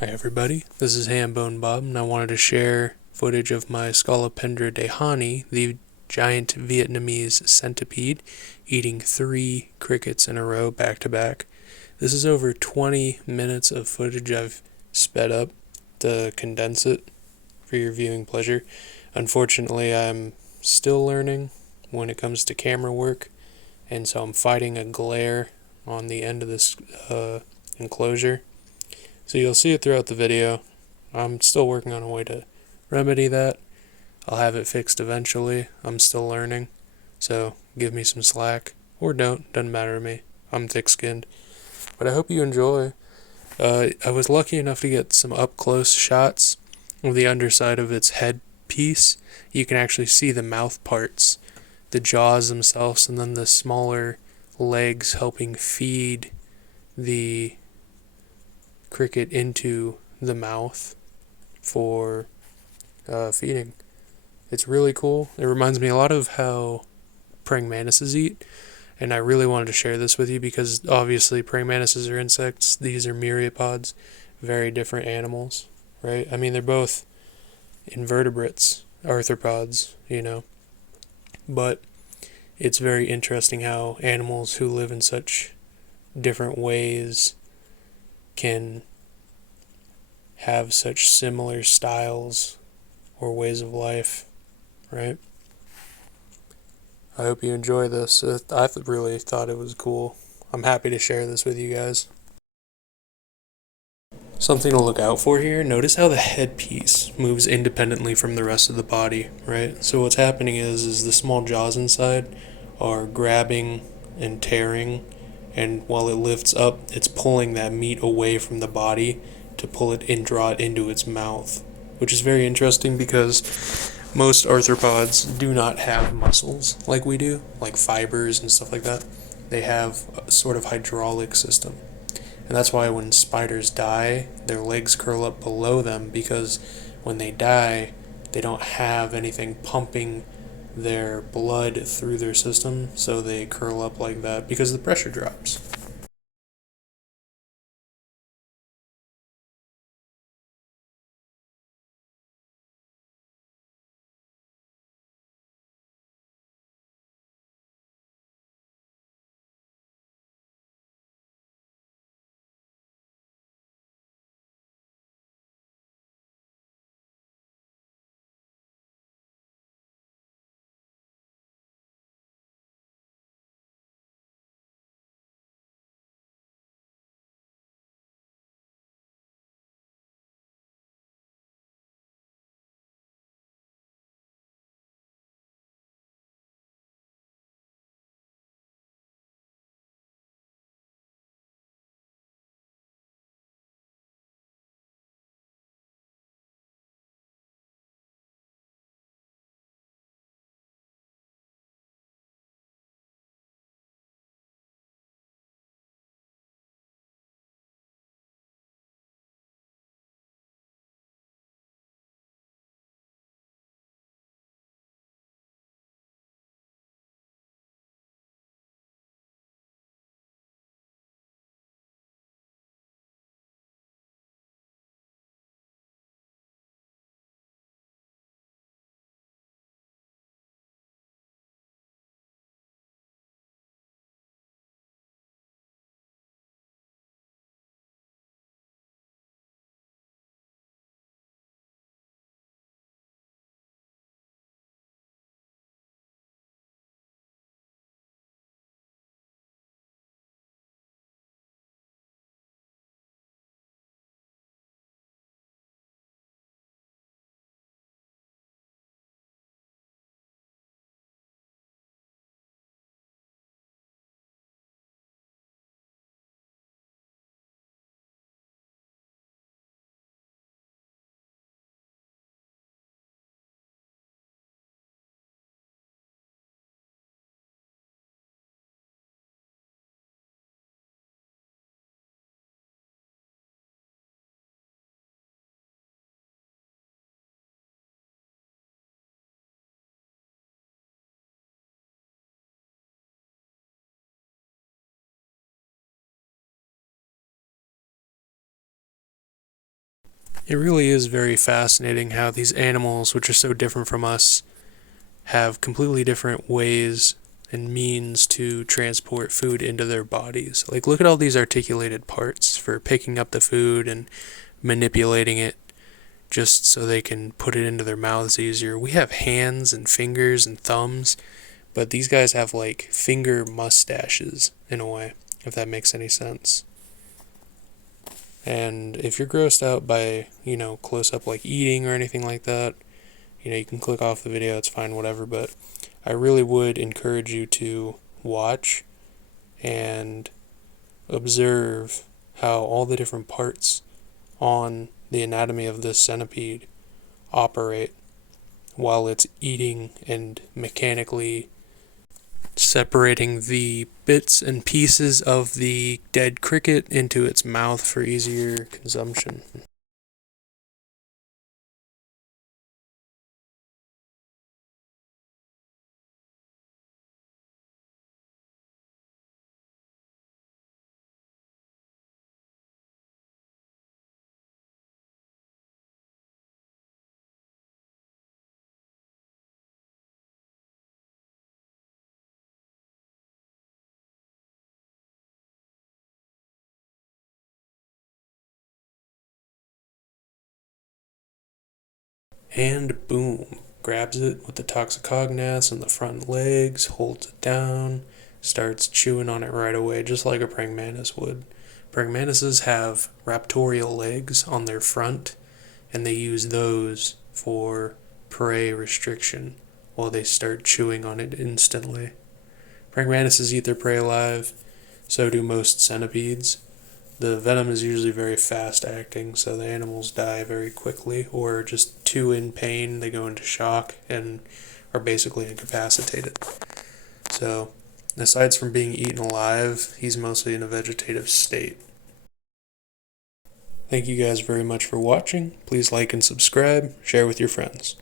Hi everybody, this is Hambone Bob, and I wanted to share footage of my Scolopendra dehani, the giant Vietnamese centipede, eating 3 crickets in a row back to back. This is over 20 minutes of footage I've sped up to condense it for your viewing pleasure. Unfortunately, I'm still learning when it comes to camera work, and so I'm fighting a glare on the end of this enclosure. So you'll see it throughout the video. I'm still working on a way to remedy that. I'll have it fixed eventually. I'm still learning. So give me some slack. Or don't. Doesn't matter to me. I'm thick-skinned. But I hope you enjoy. I was lucky enough to get some up-close shots of the underside of its head piece. You can actually see the mouth parts, the jaws themselves, and then the smaller legs helping feed the cricket into the mouth for feeding. It's really cool. It reminds me a lot of how praying mantises eat, and I really wanted to share this with you because obviously praying mantises are insects. These are myriapods, very different animals, right? I mean, they're both invertebrates, arthropods, but it's very interesting how animals who live in such different ways can have such similar styles or ways of life, right? I hope you enjoy this. I really thought it was cool. I'm happy to share this with you guys. Something to look out for here, notice how the headpiece moves independently from the rest of the body, right? So what's happening is the small jaws inside are grabbing and tearing, and while it lifts up, it's pulling that meat away from the body to pull it and draw it into its mouth, which is very interesting because most arthropods do not have muscles like we do, like fibers and stuff like that. They have a sort of hydraulic system. And that's why when spiders die, their legs curl up below them because when they die, they don't have anything pumping their blood through their system, so they curl up like that because the pressure drops. It really is very fascinating how these animals, which are so different from us, have completely different ways and means to transport food into their bodies. Like, look at all these articulated parts for picking up the food and manipulating it just so they can put it into their mouths easier. We have hands and fingers and thumbs, but these guys have like finger mustaches in a way, if that makes any sense. And if you're grossed out by, close up like eating or anything like that, you can click off the video, it's fine, whatever, but I really would encourage you to watch and observe how all the different parts on the anatomy of this centipede operate while it's eating and mechanically separating the bits and pieces of the dead cricket into its mouth for easier consumption. And boom, grabs it with the toxicognaths and the front legs, holds it down, starts chewing on it right away, just like a praying mantis would. Praying mantises have raptorial legs on their front, and they use those for prey restriction while they start chewing on it instantly. Praying mantises eat their prey alive, so do most centipedes. The venom is usually very fast acting, so the animals die very quickly, or just too in pain, they go into shock and are basically incapacitated. So, aside from being eaten alive, he's mostly in a vegetative state. Thank you guys very much for watching. Please like and subscribe, share with your friends.